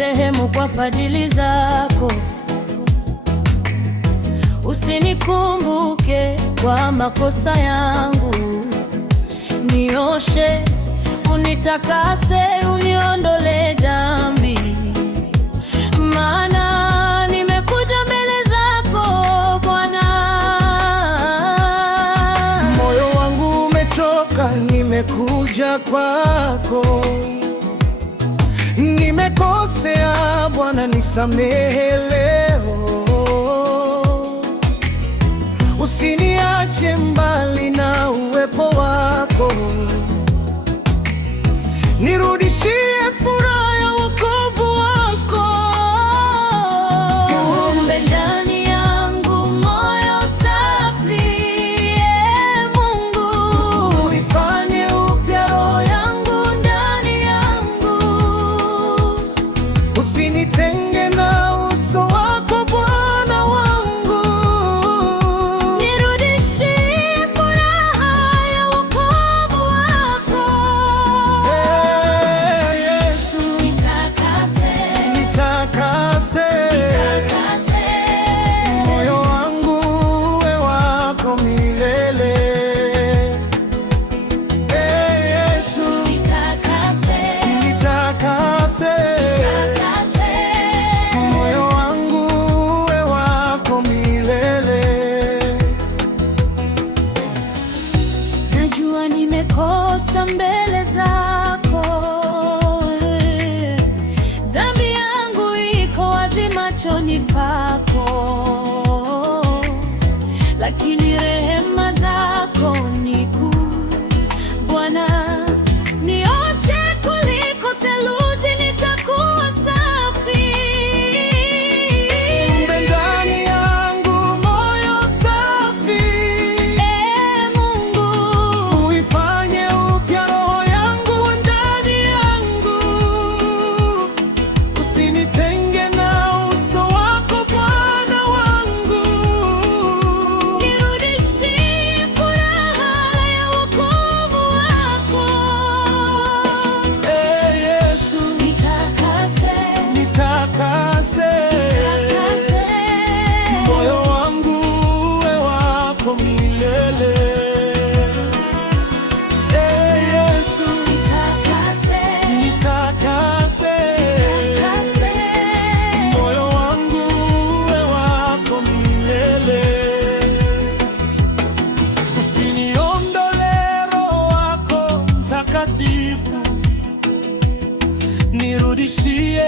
unirehemu kwa fadhili zako. Usinikumbuke kwa makosa yangu, nioshe, unitakase, uniondole dhambi. Maana nimekuja mbele zako Bwana. Moyo wangu umechoka, nimekuja kwako. Nimekosea Bwana, nisamehe leo. Usiniache mbali na uwepo wako. Nirudishie furaha ya wokovu wako. Uumbe ndani yangu moyo safi, Mungu. Uifanye upya roho yangu ndani yangu. Usinitenge na uso wako Bwana wangu. Nirudishie furaha ya wokovu wako. Yesu, Nitakase, nitakase, moyo wangu uwe wako milele. Yesu, nitakase, nitakase, moyo wangu uwe wako milele. Najua nimekosa mbele zako, dhambi yangu iko wazi machoni pako, lakini rehema zako ni kuu Bwana. Nioshe kuliko theluji, nitakuwa safi. Uumbe ndani yangu moyo safi. Mungu, Uifanye upya roho yangu ndani yangu. Usinitenge na uso wako Bwana wangu. nirudishie furaha ya wokovu wako. Yesu, Nitakase, nitakase, moyo wangu uwe wako milele. Yesu, nitakase, nitakase, moyo wangu uwe wako milele. Usiniondole Roho wako Mtakatifu, nirudishie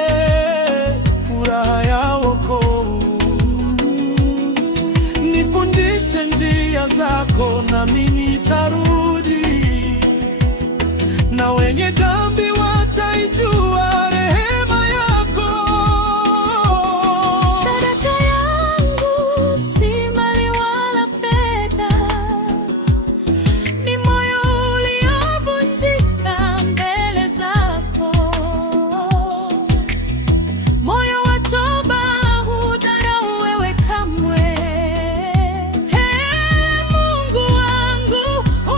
furaha ya wokovu. Nifundishe njia zako, nami nitarudi, na wenye dhambi wataijua rehema yako. sadaka yangu si mali wala fedha, ni moyo uliovunjika mbele zako. Moyo wa toba hudharau wewe kamwe. Mungu wangu,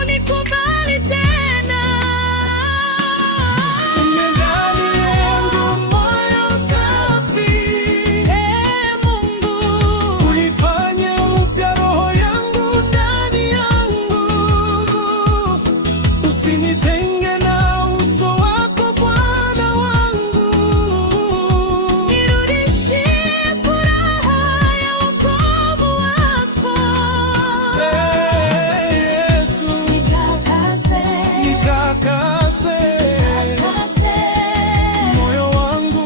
unikubali tena. Ume ndani yangu moyo safi. Mungu, Uifanye upya roho yangu ndani yangu. Usinitenge na uso wako Bwana wangu. nirudishie furaha ya wokovu wako. Yesu, Nitakase, nitakase, moyo wangu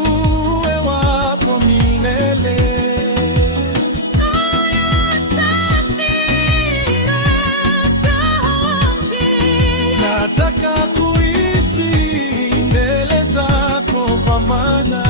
uwe wako milele. Nataka kuishi mbele zako kwa maana